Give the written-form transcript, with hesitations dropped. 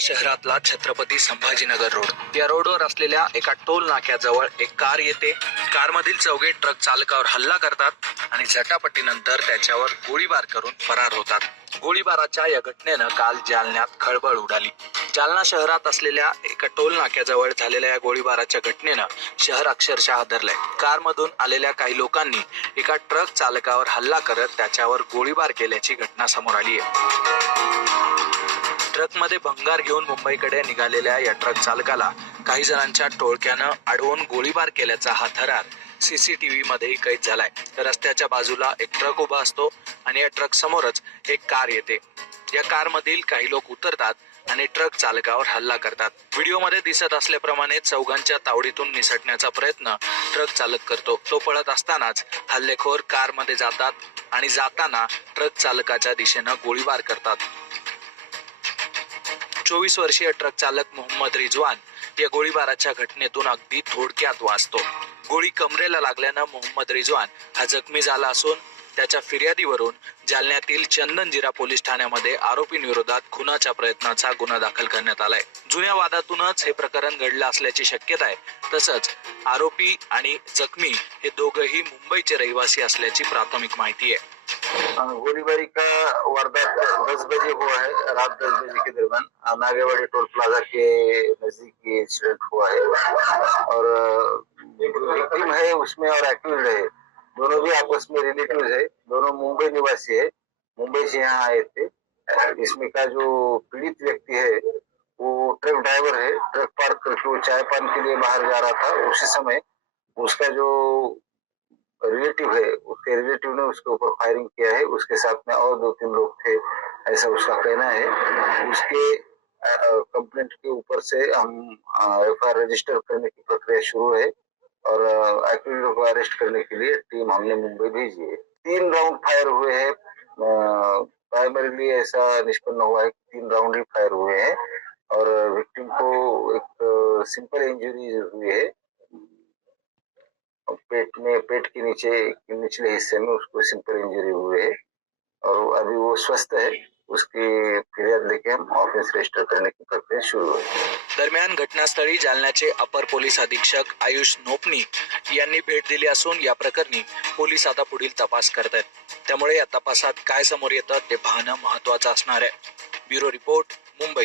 शहरातला छत्रपती संभाजीनगर रोड या रोडवर असलेल्या एका टोल नाक्याजवळ एक कार येते. कारमधील चौघे ट्रक चालकावर हल्ला करतात आणि झटापटीनंतर त्याच्यावर गोळीबार करून फरार होतात. गोळीबाराच्या या घटनेनं काल जालन्यात खळबळ उडाली. जालना शहरात असलेल्या एका टोल नाक्याजवळ झालेल्या या गोळीबाराच्या घटनेनं शहर अक्षरशः हादरलंय. कारमधून आलेल्या काही लोकांनी एका ट्रक चालकावर हल्ला करत त्याच्यावर गोळीबार केल्याची घटना समोर आली आहे. ट्रकमध्ये भंगार घेऊन मुंबईकडे निघालेल्या या ट्रक चालकाला काही जणांच्या टोळक्यानं अडवून गोळीबार केल्याचा हा थरार सीसीटीव्ही मध्ये कैद झालाय. रस्त्याच्या बाजूला एक ट्रक उभा असतो आणि या ट्रक समोरच एक कार येते. या कार मधील काही लोक उतरतात आणि ट्रक चालकावर हल्ला करतात. व्हिडिओमध्ये दिसत असल्याप्रमाणे चौघांच्या तावडीतून निसटण्याचा प्रयत्न ट्रक चालक करतो. तो पळत असतानाच हल्लेखोर कार मध्ये जातात आणि जाताना ट्रक चालकाच्या दिशेनं गोळीबार करतात. 24 वर्षीय ट्रक चालक मोहम्मद रिजवान या गोळीबाराच्या घटनेतून अगदी थोडक्यात वाचतो. गोळी कमरेला लागल्यानं मोहम्मद रिजवान हा जखमी झाला असून त्याच्या फिर्यादीवरून जालन्यातील चंदनजिरा पोलीस ठाण्यामध्ये आरोपींविरोधात खुनाच्या प्रयत्नाचा गुन्हा दाखल करण्यात आलाय. जुन्या वादातूनच हे प्रकरण घडलं असल्याची शक्यता आहे. तसंच आरोपी आणि जखमी हे दोघंही मुंबईचे रहिवासी असल्याची प्राथमिक माहिती आहे. गोलीबारी का वारदात 10 बजे हुआ है, रात 10 बजे के दरमियान नागेवाड़ी टोल प्लाजा के नजदीक ये इंसिडेंट हुआ है और जो विक्टिम है उसमें और एक्यूज्ड है दोनों भी आपस में रिलेटिव है. दोनों मुंबई निवासी है, मुंबई से यहाँ आए थे. इसमें का जो पीड़ित व्यक्ति है वो ट्रक ड्राइवर है. ट्रक पार्क करके वो चाय पान के लिए बाहर जा रहा था. उसी समय उसका जो रिलेटिव है उसके रिलेटिव ने उसके ऊपर फायरिंग किया है. उसके साथ में और 2-3 लोग थे, ऐसा उसका कहना है. उसके कंप्लेंट के ऊपर से हम एफआईआर रजिस्टर करने की प्रक्रिया शुरू है और एक्यूज्ड को अरेस्ट करने के लिए टीम हमने मुंबई भेजी है. 3 राउंड फायर हुए हैं. प्राइमरीली ऐसा निष्पन्न हुआ है कि 3 राउंड ही फायर हुए हैं और विक्टिम को एक सिंपल इंजरी हुई है. पेट के नीचे निचले हिस्से में उसको सिंपल इंजरी हुई है और अभी वो स्वस्थ है. उसकी फिर्याद लेके हम ऑफेंस रजिस्टर करने की प्रक्रिया शुरू है. दरम्यान घटनास्थळी जालन्याचे अपर पोलीस अधीक्षक आयुष नोपनी यांनी भेट दिली असून या प्रकरणी पोलीस आता पुढील तपास करत आहेत. त्यामुळे या तपासात काय समोर येतं ते पाहणं महत्त्वाचं असणार आहे. Bureau report, Mumbai.